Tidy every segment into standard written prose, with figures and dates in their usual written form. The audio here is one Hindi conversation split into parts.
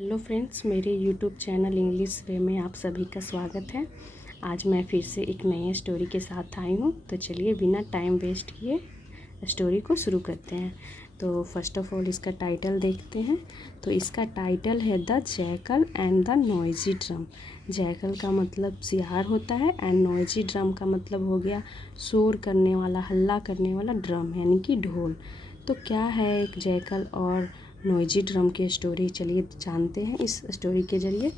हेलो फ्रेंड्स, मेरे यूट्यूब चैनल इंग्लिश वे में आप सभी का स्वागत है। आज मैं फिर से एक नई स्टोरी के साथ आई हूँ। तो चलिए बिना टाइम वेस्ट किए स्टोरी को शुरू करते हैं। तो फर्स्ट ऑफ ऑल इसका टाइटल देखते हैं। तो इसका टाइटल है the jackal and the noisy drum. Jackal का मतलब सियार होता है एंड नॉइजी ड्रम का मतलब हो गया शोर करने वाला, हल्ला करने वाला ड्रम यानी कि ढोल। तो क्या है एक जैकल और नॉइजी ड्रम की स्टोरी, चलिए जानते हैं इस स्टोरी के ज़रिए।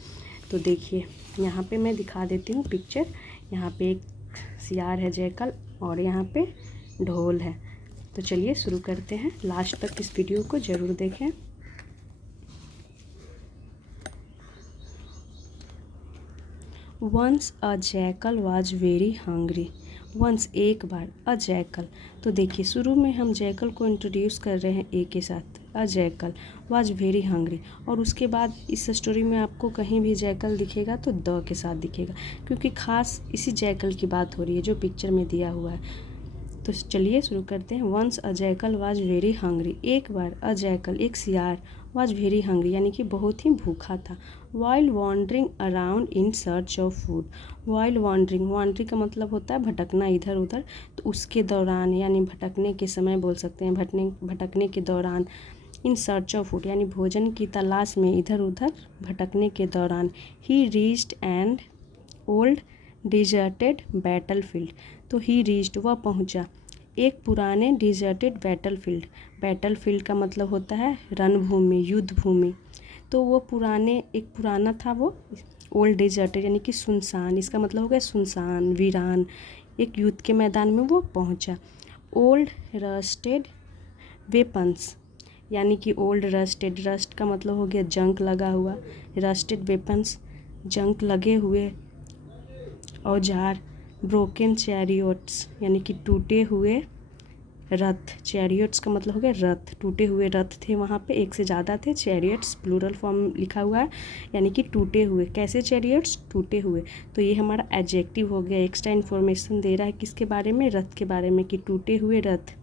तो देखिए यहाँ पे मैं दिखा देती हूँ पिक्चर। यहाँ पे एक सियार है जैकल और यहाँ पे ढोल है। तो चलिए शुरू करते हैं, लास्ट तक इस वीडियो को ज़रूर देखें। Once a jackal was very hungry. Once एक बार, अ जैकल। तो देखिए शुरू में हम जैकल को इंट्रोड्यूस कर रहे हैं ए के साथ, अ जैकल वाज वेरी हंग्री। और उसके बाद इस स्टोरी में आपको कहीं भी जैकल दिखेगा तो द के साथ दिखेगा, क्योंकि ख़ास इसी जैकल की बात हो रही है जो पिक्चर में दिया हुआ है। तो चलिए शुरू करते हैं। Once a jackal was very hungry. एक बार अ जैकल, एक सियार, वाज वेरी हंग्री यानी कि बहुत ही भूखा था। While wandering around in search of food. While wandering, wandering का मतलब होता है भटकना इधर उधर। तो उसके दौरान यानी भटकने के समय बोल सकते हैं, भटकने के दौरान। इन सर्च ऑफ फूड यानी भोजन की तलाश में इधर उधर भटकने के दौरान। ही reached and old deserted battlefield. तो ही रीच्ड, वह पहुंचा, एक पुराने डिजर्टेड बैटलफील्ड। बैटलफील्ड का मतलब होता है रणभूमि, युद्ध भूमि। तो वो एक पुराना था वो ओल्ड डिजर्टेड यानी कि सुनसान, इसका मतलब हो गया सुनसान, वीरान। एक युद्ध के मैदान में वो पहुंचा। ओल्ड रस्टेड वेपन्स यानी कि ओल्ड रस्टेड, रस्ट का मतलब हो गया जंग लगा हुआ, रस्टेड वेपन्स जंग लगे हुए औजार। ब्रोकन चैरियोट्स यानी कि टूटे हुए रथ। चैरियोट्स का मतलब हो गया रथ, टूटे हुए रथ थे वहाँ पे, एक से ज़्यादा थे। चैरियट्स प्लूरल फॉर्म लिखा हुआ है यानी कि टूटे हुए। कैसे चैरियट्स? टूटे हुए। तो ये हमारा एडजेक्टिव हो गया, एक्स्ट्रा इन्फॉर्मेशन दे रहा है किसके बारे में? रथ के बारे में, कि टूटे हुए रथ।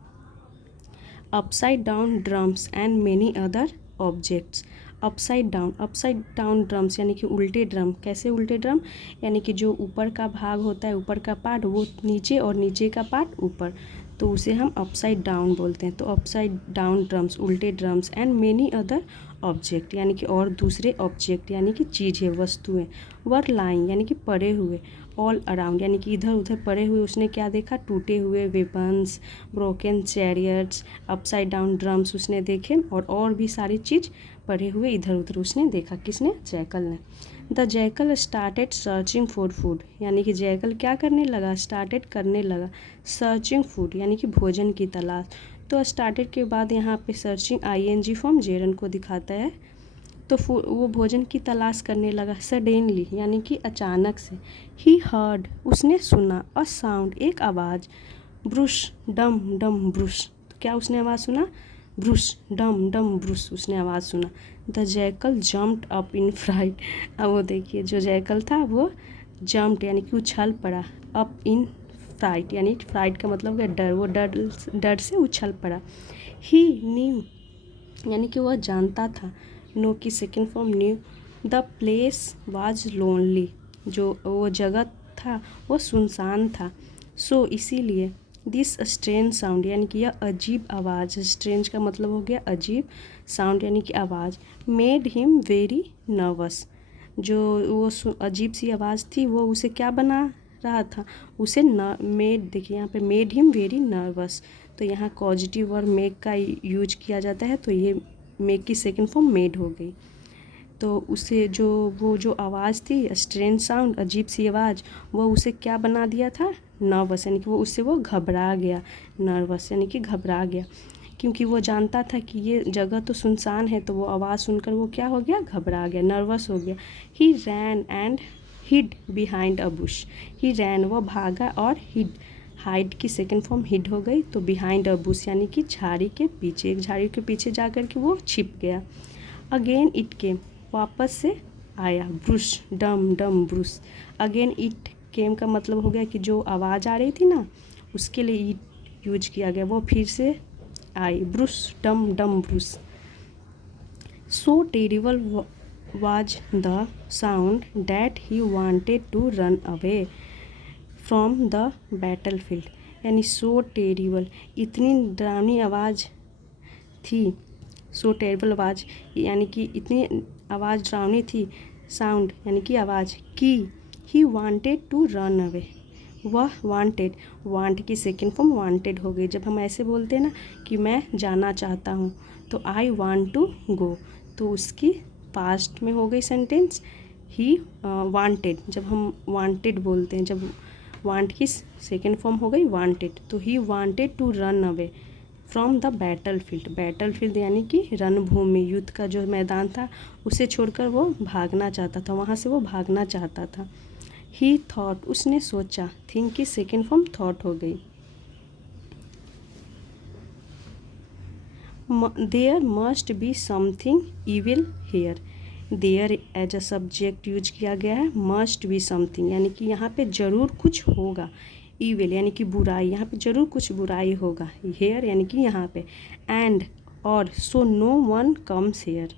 Upside down drums and many other objects. Upside down drums यानी कि उल्टे ड्रम। कैसे उल्टे ड्रम? यानी कि जो ऊपर का भाग होता है, ऊपर का पार्ट वो नीचे और नीचे का पार्ट ऊपर, तो उसे हम अपसाइड डाउन बोलते हैं। तो अपसाइड डाउन ड्रम्स, उल्टे drums, and many other object यानी कि और दूसरे ऑब्जेक्ट यानी कि चीज़ें, वस्तुएं। वर लाइंग यानी कि पड़े हुए। ऑल अराउंड यानी कि इधर उधर पड़े हुए। उसने क्या देखा? टूटे हुए weapons, broken chariots, upside down drums उसने देखे, और भी सारी चीज़ पड़े हुए इधर उधर उसने देखा। किसने? जैकल ने। The jackal started searching for food यानी कि जैकल क्या करने लगा? स्टार्टेड करने लगा सर्चिंग फूड यानी कि भोजन की तलाश। तो स्टार्टेड के बाद यहाँ पे सर्चिंग ING फॉर्म जेरन को दिखाता है। तो वो भोजन की तलाश करने लगा। सडेनली यानी कि अचानक से। ही हर्ड, उसने सुना। अ साउंड, एक आवाज़। ब्रुश डम डम ब्रुश, तो क्या उसने आवाज़ सुना? ब्रुश डम डम ब्रुश उसने आवाज़ सुना। The jackal jumped up in fright. अब वो देखिए जो जैकल था वो जम्प्ड यानी कि उछल पड़ा, अप इन फ्राइट यानी फ्राइट का मतलब है डर, वो डर से उछल पड़ा। ही न्यू यानी कि वह जानता था। नो की second form new. The place was lonely, जो वो जगह था वो सुनसान था। सो इसीलिए दिस स्ट्रेंज साउंड यानी कि यह अजीब आवाज़, स्ट्रेंज का मतलब हो गया अजीब, साउंड यानी कि आवाज़, मेड हिम वेरी नर्वस। जो वो अजीब सी आवाज़ थी वो उसे क्या बना रहा था? उसे मेड, देखिए यहाँ पे मेड हिम वेरी नर्वस। तो यहाँ पॉजिटिव और मेक का यूज किया जाता है, तो ये मेक की सेकंड फॉर्म मेड हो गई। तो उसे वो जो आवाज़ थी, स्ट्रेंज साउंड, अजीब सी आवाज़, वो उसे क्या बना दिया था? नर्वस यानी कि वो घबरा गया। नर्वस यानी कि घबरा गया, क्योंकि वो जानता था कि ये जगह तो सुनसान है, तो वो आवाज़ सुनकर वो क्या हो गया? घबरा गया, नर्वस हो गया। He ran and hid behind a bush. He ran, वो भागा, और हिड, हाइड की सेकेंड फॉर्म हिड हो गई। तो बिहाइंड अ बुश यानी कि झाड़ी के पीछे, एक झाड़ी के पीछे जा कर के वो छिप गया। अगेन इट केम, वापस से आया। ब्रुश डम डम ब्रुश। अगेन इट केम का मतलब हो गया कि जो आवाज़ आ रही थी ना, उसके लिए इट यूज किया गया, वो फिर से आई। ब्रुश डम डम brush. So terrible was the sound that he wanted to run away from the battlefield। यानी so terrible, इतनी डरावनी आवाज़ थी। so terrible आवाज़ यानी कि इतनी आवाज़ डरावनी थी। साउंड यानी कि आवाज़ की he wanted to run away, वह वांटेड, वांट की सेकेंड फॉर्म वांटेड हो गई। जब हम ऐसे बोलते हैं ना कि मैं जाना चाहता हूँ तो आई वांट टू गो, तो उसकी पास्ट में हो गई सेंटेंस ही वांटेड। जब हम वांटेड बोलते हैं, जब वांट की सेकेंड फॉर्म हो गई वांटेड, तो ही wanted to run away from the battlefield. Battlefield यानी कि रणभूमि, युद्ध का जो मैदान था उसे छोड़कर वो भागना चाहता था, वहाँ से वो भागना चाहता था। ही थॉट, उसने सोचा, थिंक की सेकेंड फॉर्म थॉट हो गई। There must be something evil here, there as a subject use किया गया है। मस्ट बी समथिंग यानी कि यहाँ पे ज़रूर कुछ होगा। इविल यानी कि बुराई, यहाँ पे ज़रूर कुछ बुराई होगा। हेयर यानी कि यहाँ पे, एंड और, so no one comes here,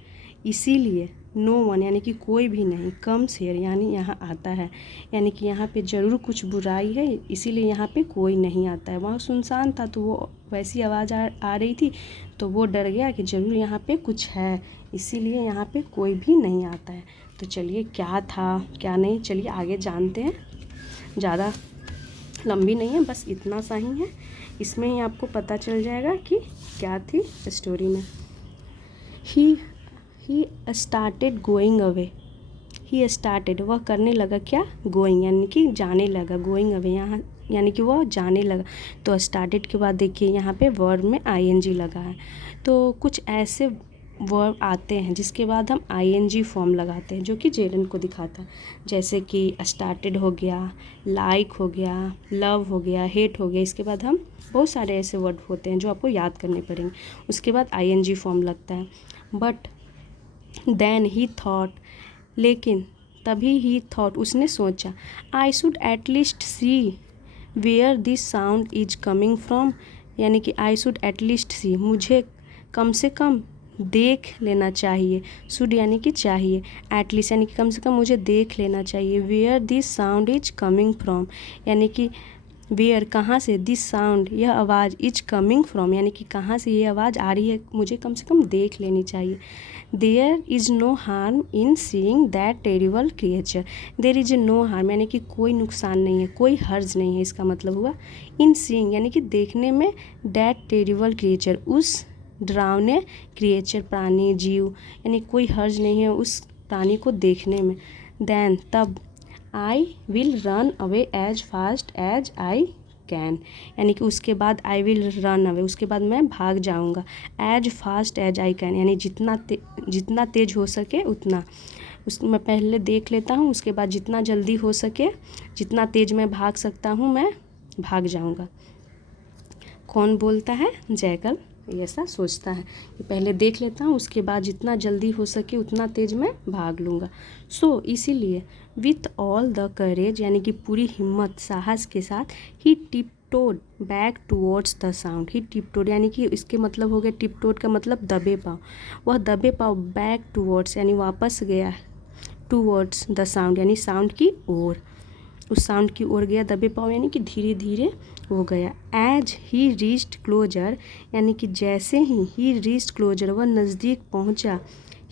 इसीलिए नो वन यानी कि कोई भी नहीं, कम्स हेयर यानी यहाँ आता है, यानी कि यहाँ पे ज़रूर कुछ बुराई है इसीलिए यहाँ पे कोई नहीं आता है। वहाँ सुनसान था तो वो वैसी आवाज़ आ रही थी तो वो डर गया कि ज़रूर यहाँ पे कुछ है, इसीलिए यहाँ पे कोई भी नहीं आता है। तो चलिए क्या था क्या नहीं, चलिए आगे जानते हैं। ज़्यादा लंबी नहीं है, बस इतना सा ही है, इसमें ही आपको पता चल जाएगा कि क्या थी स्टोरी में। He started going away, he started वह करने लगा क्या, गोइंग यानी कि जाने लगा, गोइंग अवे यहाँ यानी कि वह जाने लगा। तो स्टार्टेड के बाद देखिए यहाँ पे वर्ब में आईएनजी लगा है। तो कुछ ऐसे वर्ब आते हैं जिसके बाद हम आईएनजी फॉर्म लगाते हैं जो कि जेरन को दिखाता है, जैसे कि स्टार्टेड हो गया, लाइक हो गया, लव हो गया, हेट हो गया। इसके बाद हम बहुत सारे ऐसे वर्ड होते हैं जो आपको याद करने पड़ेंगे, उसके बाद आईएनजी फॉर्म लगता है। बट देन ही थॉट, लेकिन तभी ही थॉट उसने सोचा, I should at least see where this sound is coming from, यानी कि आई शुड एटलीस्ट सी, मुझे कम से कम देख लेना चाहिए। शुड यानी कि चाहिए, एटलीस्ट यानी कि कम से कम मुझे देख लेना चाहिए। Where this sound is coming from यानी कि वेयर कहाँ से, दिस साउंड यह आवाज़, इज कमिंग फ्रॉम यानी कि कहाँ से ये आवाज़ आ रही है, मुझे कम से कम देख लेनी चाहिए। There is no harm in seeing that terrible creature, there is no harm यानी कि कोई नुकसान नहीं है, कोई हर्ज नहीं है, इसका मतलब हुआ इन सीइंग यानी कि देखने में, दैट टेरिबल क्रिएचर उस डरावने क्रिएचर प्राणी जीव, यानी कोई हर्ज नहीं है उस प्राणी को देखने में। देन तब, I will run away as fast as I can, यानी कि उसके बाद आई विल रन अवे, उसके बाद मैं भाग जाऊंगा, as fast as I can यानी जितना तेज हो सके उतना, मैं पहले देख लेता हूँ, उसके बाद जितना जल्दी हो सके, जितना तेज मैं भाग सकता हूँ मैं भाग जाऊंगा। कौन बोलता है, जैकल ऐसा सोचता है कि पहले देख लेता हूँ, उसके बाद जितना जल्दी हो सके उतना तेज मैं भाग लूँगा। सो इसीलिए विथ ऑल द करेज यानी कि पूरी हिम्मत साहस के साथ, ही टिपटोड बैक टूवर्ड्स द साउंड, ही टिपटोड यानी कि इसके मतलब हो गया, टिपटोड का मतलब दबे पाँव, वह दबे पाँव, बैक टूवर्ड्स यानी वापस गया, टूवर्ड्स द साउंड यानी साउंड की ओर, उस साउंड की ओर गया, दबे पाँव यानी कि धीरे धीरे हो गया। एज ही रीच्ड क्लोजर यानी कि जैसे ही रीच्ड क्लोजर वह नज़दीक पहुंचा,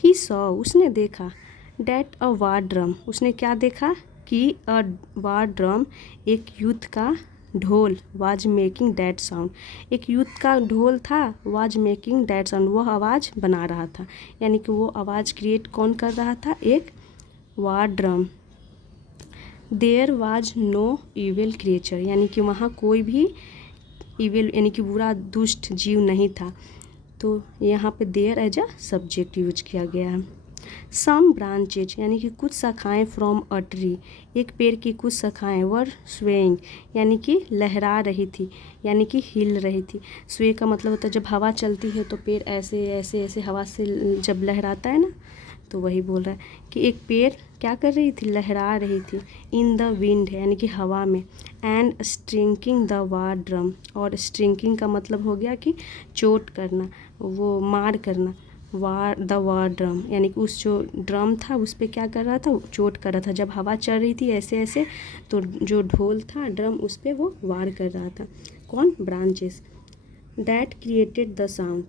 ही सॉ उसने देखा, डैट अ वार ड्रम उसने क्या देखा कि अ वार ड्रम एक युद्ध का ढोल, वाज मेकिंग दैट साउंड, एक युद्ध का ढोल था, वाज मेकिंग दैट साउंड वह आवाज़ बना रहा था, यानी कि वो आवाज़ क्रिएट कौन कर रहा था, एक war drum. There was no evil creature यानी कि वहाँ कोई भी इविल यानी कि बुरा दुष्ट जीव नहीं था, तो यहाँ पे there as a subject use किया गया है। सम ब्रांचेज यानी कि कुछ शाखाएं, फ्रॉम अ ट्री एक पेड़ की कुछ शाखाएं, वर स्वेइंग यानी कि लहरा रही थी, यानी कि हिल रही थी। स्वे का मतलब होता है जब हवा चलती है तो पेड़ ऐसे ऐसे ऐसे हवा से जब लहराता है ना, तो वही बोल रहा है कि एक पेड़ क्या कर रही थी, लहरा रही थी, इन द विंड यानी कि हवा में, एंड स्ट्रिंकिंग द वार ड्रम, और स्ट्रिंकिंग का मतलब हो गया कि चोट करना, वो मार करना, वार ड्रम, यानी कि उस जो ड्रम था उस पर क्या कर रहा था, चोट कर रहा था। जब हवा चल रही थी ऐसे ऐसे तो जो ढोल था ड्रम उस पर वो वार कर रहा था। कौन, branches. That created the sound,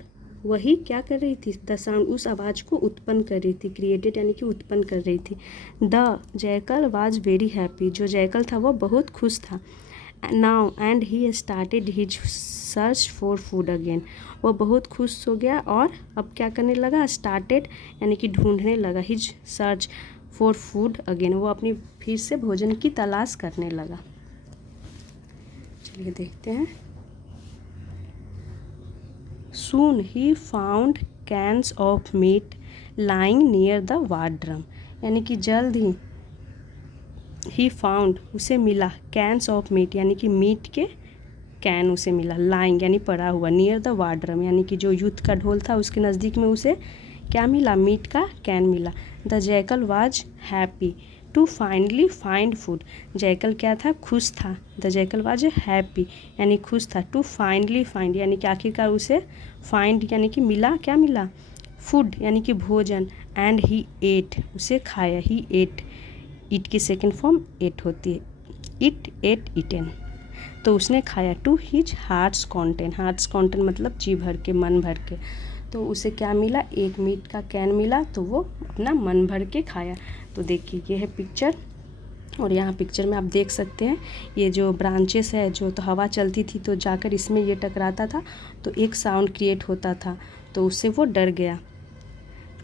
वही क्या कर रही थी, द साउंड, उस आवाज़ को उत्पन्न कर रही थी। क्रिएटेड यानी कि उत्पन्न कर रही थी। The jackal was very happy, जो जैकल था वो बहुत खुश था। Now and he started his search for food again, वो बहुत खुश हो गया और अब क्या करने लगा, स्टार्टेड यानी कि ढूंढने लगा, his search for food again, वो अपनी फिर से भोजन की तलाश करने लगा। चलिए देखते हैं। Soon he found cans of meat lying near the war drum, यानी कि जल्द ही found उसे मिला, cans of meat यानी कि मीट के कैन उसे मिला, lying यानी पड़ा हुआ, near the war drum यानी कि जो युद्ध का ढोल था उसके नज़दीक में उसे क्या मिला, मीट का कैन मिला। The jackal was happy to finally find food, jackal क्या था, खुश था। द जैकल वाज हैप्पी यानी खुश था। टू फाइनली फाइंड यानी कि आखिरकार उसे फाइंड यानी कि मिला, क्या मिला, फूड यानी कि भोजन। एंड ही एट, उसे खाया। ही एट, ईट की सेकेंड फॉर्म एट होती है, इट एट इटेन, तो उसने खाया। To his heart's content, heart's content मतलब जी भर के, मन भर के, तो उसे क्या मिला, एक मीट का कैन मिला, तो वो अपना मन भर के खाया। तो देखिए ये है पिक्चर, और यहाँ पिक्चर में आप देख सकते हैं ये जो ब्रांचेस है, जो तो हवा चलती थी तो जाकर इसमें ये टकराता था तो एक साउंड क्रिएट होता था, तो उससे वो डर गया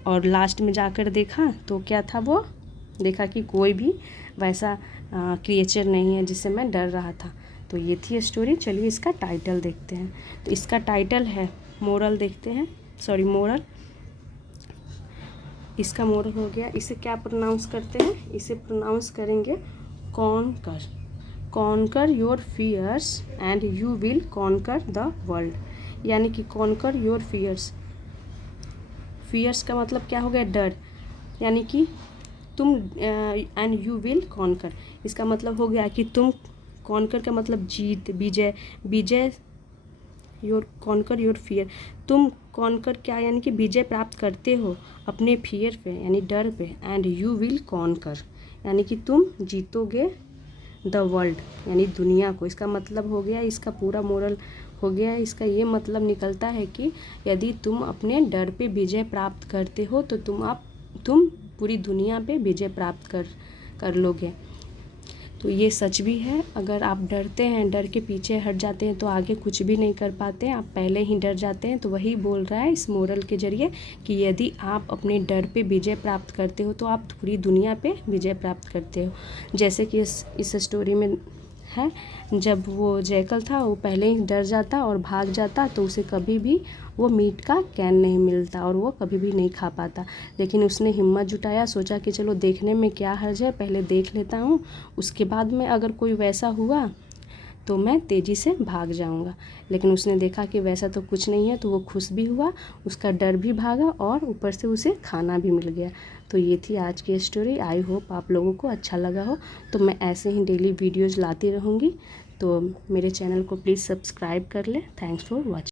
और लास्ट में जाकर देखा तो क्या था, वो देखा कि कोई भी वैसा क्रिएचर नहीं है जिससे मैं डर रहा था। तो ये थी स्टोरी। चलिए इसका टाइटल देखते हैं। तो इसका टाइटल है मोरल, देखते हैं, सॉरी मोरल, इसका मोरल हो गया, इसे क्या प्रोनाउंस करते हैं, इसे प्रोनाउंस करेंगे conquer. Conquer your fears and you will conquer the world, यानी कि कॉन्कर योर फियर्स, फियर्स का मतलब क्या हो गया, डर, यानी कि तुम, एंड यू विल कॉन्कर, इसका मतलब हो गया कि तुम, कॉन्कर का मतलब जीत, विजय, विजय, योर कॉन्कर योर फियर, तुम कॉन्कर क्या यानी कि विजय प्राप्त करते हो अपने फियर पे यानी डर पे। एंड यू विल कॉन्कर यानी कि तुम जीतोगे द वर्ल्ड यानी दुनिया को। इसका मतलब हो गया, इसका पूरा मोरल हो गया, इसका ये मतलब निकलता है कि यदि तुम अपने डर पे विजय प्राप्त करते हो तो तुम पूरी दुनिया पे विजय प्राप्त कर लोगे। तो ये सच भी है, अगर आप डरते हैं, डर के पीछे हट जाते हैं तो आगे कुछ भी नहीं कर पाते, आप पहले ही डर जाते हैं। तो वही बोल रहा है इस मोरल के जरिए कि यदि आप अपने डर पे विजय प्राप्त करते हो तो आप पूरी दुनिया पे विजय प्राप्त करते हो। जैसे कि इस स्टोरी में है, जब वो जैकल था वो पहले ही डर जाता और भाग जाता तो उसे कभी भी वो मीट का कैन नहीं मिलता और वो कभी भी नहीं खा पाता। लेकिन उसने हिम्मत जुटाया, सोचा कि चलो देखने में क्या हर्ज है, पहले देख लेता हूँ, उसके बाद में अगर कोई वैसा हुआ तो मैं तेज़ी से भाग जाऊंगा। लेकिन उसने देखा कि वैसा तो कुछ नहीं है तो वो खुश भी हुआ, उसका डर भी भागा और ऊपर से उसे खाना भी मिल गया। तो ये थी आज की स्टोरी। आई होप आप लोगों को अच्छा लगा हो। तो मैं ऐसे ही डेली वीडियोज़ लाती रहूँगी, तो मेरे चैनल को प्लीज़ सब्सक्राइब कर लें। Thanks for watching.